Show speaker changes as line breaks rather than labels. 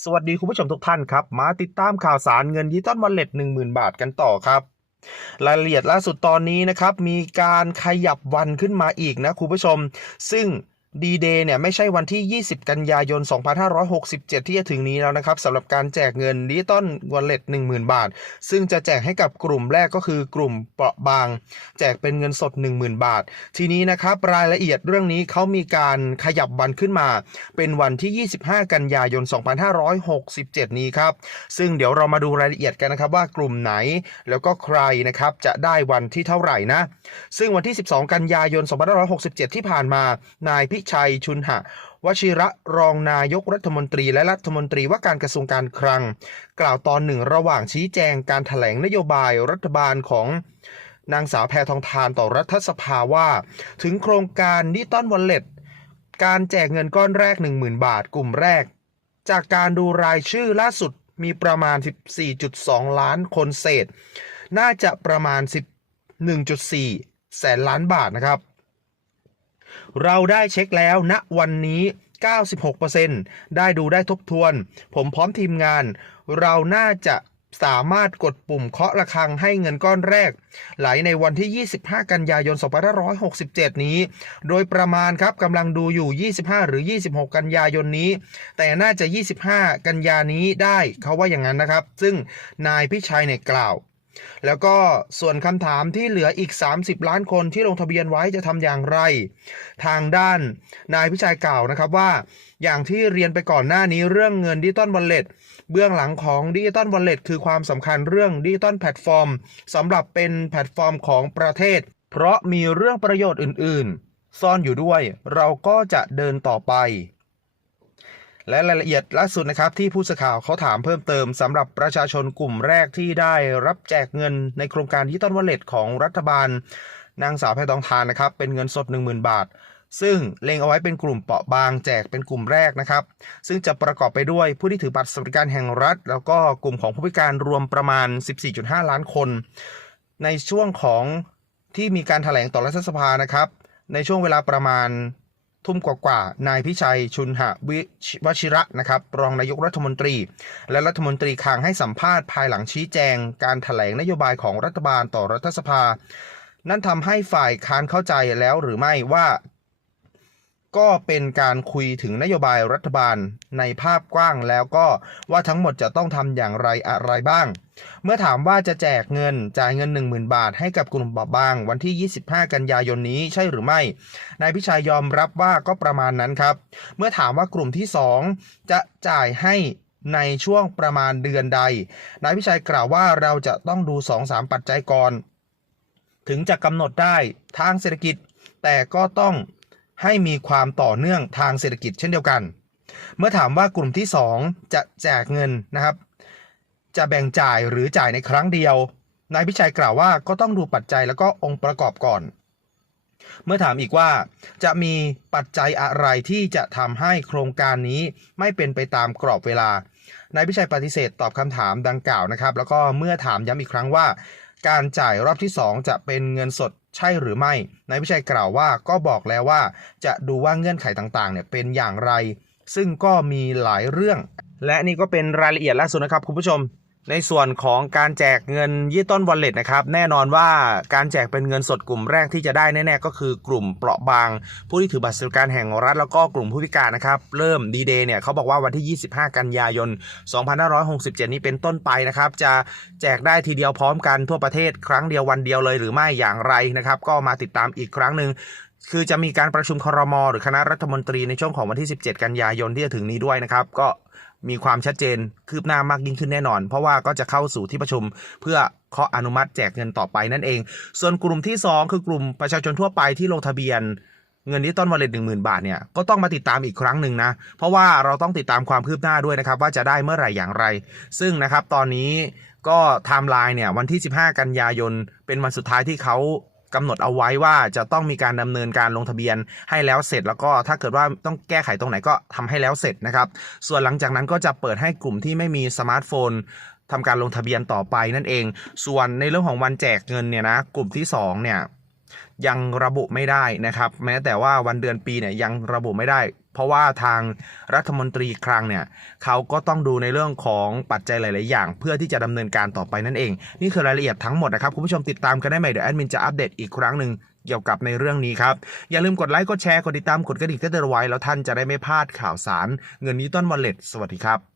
สวัสดีคุณผู้ชมทุกท่านครับ มาติดตามข่าวสารเงินดิจิตอลวอลเล็ตหนึ่งบาทกันต่อครับ รายละเอียดล่าสุดตอนนี้นะครับ มีการขยับวันขึ้นมาอีกนะคุณผู้ชม ซึ่ง ดีเดย์เนี่ยไม่ใช่วันที่ 20 กันยายน 2567 ที่จะถึงนี้แล้วนะครับสำหรับการแจกเงินดิจิตอลวอลเล็ต10,000 บาท ซึ่งจะแจกให้กับกลุ่มแรกก็คือกลุ่มเปราะบาง แจกเป็นเงินสด 10,000 บาท ทีนี้นะครับรายละเอียดเรื่องนี้เขามีการขยับวันขึ้นมา เป็นวันที่ 25 กันยายน 2567 นี้ครับ ซึ่งเดี๋ยวเรามาดูรายละเอียดกันนะครับว่ากลุ่มไหนแล้วก็ใครนะครับจะได้วันที่เท่าไหร่นะ ซึ่งวันที่ 12 กันยายน 2567 ที่ผ่านมานายพิชัยชุนหะวชิระรองนายกรัฐมนตรีและรัฐมนตรีว่าการกระทรวงการคลัง กล่าวตอนหนึ่งระหว่างชี้แจงการถแถลงนโยบายรัฐบาลของนางสาวแพทองทานต่อรัฐสภาว่า ถึงโครงการดิจิตอลวอลเล็ตการแจกเงินก้อนแรก 10,000 บาทกลุ่มแรก จากการดูรายชื่อล่าสุดมีประมาณ 14.2 ล้านคนเศษ น่าจะประมาณ 11.4 แสนล้านบาทนะครับ เราได้เช็คแล้วณวันนี้ 96%ได้ดูได้ทบทวน ผมพร้อมทีมงาน เราน่าจะสามารถกดปุ่มเคาะระฆังให้เงินก้อนแรก ไหลในวันที่ 25 กันยายน 2567 นี้ โดยประมาณครับกำลังดูอยู่ 25 หรือ 26 กันยายนนี้ แต่น่าจะ 25 กันยานี้ได้เขาว่าอย่างนั้นนะครับ ซึ่งนายพิชัยเนี่ยกล่าว แล้วก็ส่วนคำถามที่เหลืออีก 30 ล้านคนที่ลงทะเบียนไว้จะทำอย่างไร ทางด้านนายพิชัยกล่าวนะครับว่า อย่างที่เรียนไปก่อนหน้านี้เรื่องเงินดิจิตอลวอลเล็ตเบื้องหลังของดิจิตอลวอลเล็ตคือความสำคัญเรื่องดิจิตอลแพลตฟอร์มสำหรับเป็นแพลตฟอร์มของประเทศ เพราะมีเรื่องประโยชน์อื่น ๆ ซ่อนอยู่ด้วย เราก็จะเดินต่อไป และรายละเอียดล่าสุดนะครับที่ผู้สื่อข่าวเขาถามเพิ่มเติมสำหรับประชาชนกลุ่มแรกที่ได้รับแจกเงินในโครงการดิจิตอลวอลเล็ตของรัฐบาล นางสาวแพทองทานนะครับ เป็นเงินสด 10,000 บาท ซึ่งเล็งเอาไว้เป็นกลุ่มเปราะบางแจกเป็นกลุ่มแรกนะครับ ซึ่งจะประกอบไปด้วยผู้ที่ถือบัตรสวัสดิการแห่งรัฐ แล้วก็กลุ่มของผู้พิการรวมประมาณ 14.5 ล้านคน ในช่วงของที่มีการถแถลงต่อรัฐสภานะครับ ในช่วงเวลาประมาณ ทุ่มกว่าๆ นายพิชัยชุนหวิวชิระนะครับ รองนายกรัฐมนตรี และรัฐมนตรีคลังให้สัมภาษณ์ภายหลังชี้แจง การถแถลงนโยบายของรัฐบาลต่อรัฐสภา นั่นทำให้ฝ่ายค้านเข้าใจแล้วหรือไม่ว่า ก็เป็นการคุยถึงนโยบายรัฐบาลในภาพกว้างแล้วก็ว่าทั้งหมดจะต้องทำอย่างไรอะไรบ้าง เมื่อถามว่าจะแจกเงินจ่ายเงิน 10,000 บาทให้กับกลุ่มเปราบาง วันที่ 25 กันยายนนี้ใช่หรือไม่ นายพิชัยยอมรับว่าก็ประมาณนั้นครับ เมื่อถามว่ากลุ่มที่ 2 จะจ่ายให้ในช่วงประมาณเดือนใด นายพิชัยกล่าวว่าเราจะต้องดู 2-3 ปัจจัยก่อน ถึงจะกำหนดได้ทางเศรษฐกิจแต่ก็ต้อง ให้มีความต่อเนื่องทางเศรษฐกิจเช่นเดียวกัน เมื่อถามว่ากลุ่มที่ 2 จะแจกเงินนะครับ จะแบ่งจ่ายหรือจ่ายในครั้งเดียวนายพิชัยกล่าวว่าก็ต้องดูปัจจัยแล้วก็องค์ประกอบก่อน เมื่อถามอีกว่าจะมีปัจจัยอะไรที่จะทำให้โครงการนี้ไม่เป็นไปตามกรอบเวลานายพิชัยปฏิเสธตอบคำถามดังกล่าวนะครับ แล้วก็เมื่อถามย้ำอีกครั้งว่า การจ่ายรอบที่ 2 จะเป็นเงินสดใช่หรือไม่นายพิชัยกล่าวว่าก็บอกแล้วว่าจะดูว่าเงื่อนไขต่างๆเนี่ยเป็นอย่างไร ซึ่งก็มีหลายเรื่อง และนี่ก็เป็นรายละเอียดล่าสุดนะครับคุณผู้ชม ในส่วนของการแจกเงินยี่ต้นวอลเล็ตนะครับแน่นอนว่าการแจกเป็นเงินสดกลุ่มแรกที่จะได้แน่ๆก็คือกลุ่มเปราะบาง ผู้ที่ถือบัตรสวัสดิการแห่งรัฐแล้วก็กลุ่มผู้พิการนะครับเริ่มดีเดย์เนี่ยเขาบอกว่าวันที่ 25 กันยายน 2567 นี้เป็นต้นไปนะครับจะแจกได้ทีเดียวพร้อมกันทั่วประเทศครั้งเดียววันเดียวเลยหรือไม่อย่างไรนะครับก็มาติดตามอีกครั้งหนึ่งคือจะมีการประชุมครม หรือคณะรัฐมนตรีในช่วงของวันที่ 17 กันยายนที่จะถึงนี้ด้วยนะครับก็ มีความชัดเจนคืบหน้ามากยิ่งขึ้นแน่นอน เพราะว่าก็จะเข้าสู่ที่ประชุมเพื่อเคาะอนุมัติแจกเงินต่อไปนั่นเอง ส่วนกลุ่มที่ 2 คือกลุ่มประชาชนทั่วไปที่ลงทะเบียนเงินดิจิตอลวอลเล็ตหนึ่งหมื่นบาทเนี่ยก็ต้องมาติดตามอีกครั้งหนึ่งนะ เพราะว่าเราต้องติดตามความคืบหน้าด้วยนะครับ ว่าจะได้เมื่อไหร่อย่างไร ซึ่งนะครับตอนนี้ก็ไทม์ไลน์เนี่ยวันที่ 15 กันยายน เป็นวันสุดท้ายที่เขา กำหนดเอาไว้ว่าจะต้องมีการดำเนินการลงทะเบียนให้แล้วเสร็จ แล้วก็ถ้าเกิดว่าต้องแก้ไขตรงไหนก็ทำให้แล้วเสร็จนะครับ ส่วนหลังจากนั้นก็จะเปิดให้กลุ่มที่ไม่มีสมาร์ทโฟนทำการลงทะเบียนต่อไปนั่นเอง ส่วนในเรื่องของวันแจกเงินเนี่ยนะกลุ่มที่สองเนี่ย ยังระบุไม่ได้นะครับ แม้แต่ว่าวันเดือนปีเนี่ยยังระบุไม่ได้ เพราะว่าทางรัฐมนตรีคลังเนี่ยเขาก็ต้องดูในเรื่องของปัจจัยหลาย ๆ อย่าง เพื่อที่จะดำเนินการต่อไปนั่นเอง นี่คือรายละเอียดทั้งหมดนะครับคุณผู้ชมติดตามกันได้ใหม่เดี๋ยวแอดมินจะอัปเดตอีกครั้งหนึ่งเกี่ยวกับในเรื่องนี้ครับ อย่าลืมกดไลค์กดแชร์กดติดตามกดกระดิ่งเพื่อเตือนไว้แล้วท่านจะได้ไม่พลาดข่าวสาร เงินดิจิตอลวอลเล็ตสวัสดีครับ